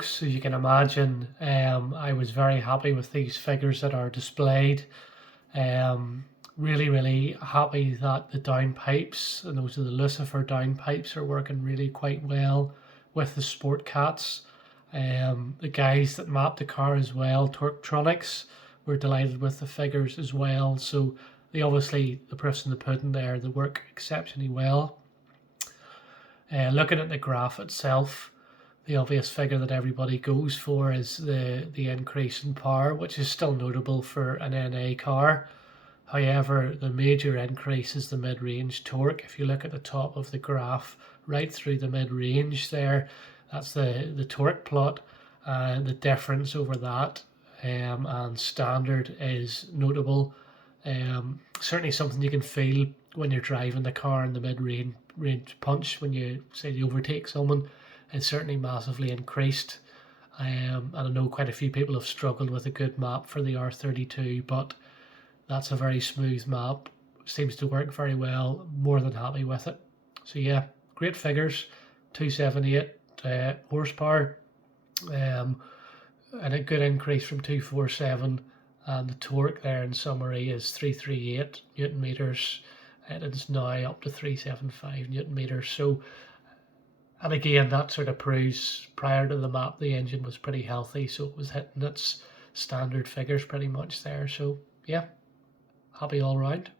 folks, as you can imagine, I was very happy with these figures that are displayed. Really happy that the downpipes, and those are the Lucifer downpipes, are working really quite well with the sport cats. The guys that mapped the car as well, TorqueTronix, were delighted with the figures as well. So they obviously, the proof's in the pudding there, they work exceptionally well. Looking at the graph itself, the obvious figure that everybody goes for is the increase in power, which is still notable for an NA car. However, the major increase is the mid-range torque. If you look at the top of the graph, right through the mid-range there, that's the torque plot. The difference over that and standard is notable. Certainly something you can feel when you're driving the car in the mid-range punch, when you say you overtake someone. It's certainly massively increased. And I know quite a few people have struggled with a good map for the R32, but that's a very smooth map. Seems to work very well. More than happy with it. So yeah, great figures. 278 horsepower, and a good increase from 247. And the torque there in summary is 338 Newton meters. It is now up to 375 Newton meters. So, and again, that sort of proves prior to the map the engine was pretty healthy, so it was hitting its standard figures pretty much there. So yeah, happy all round.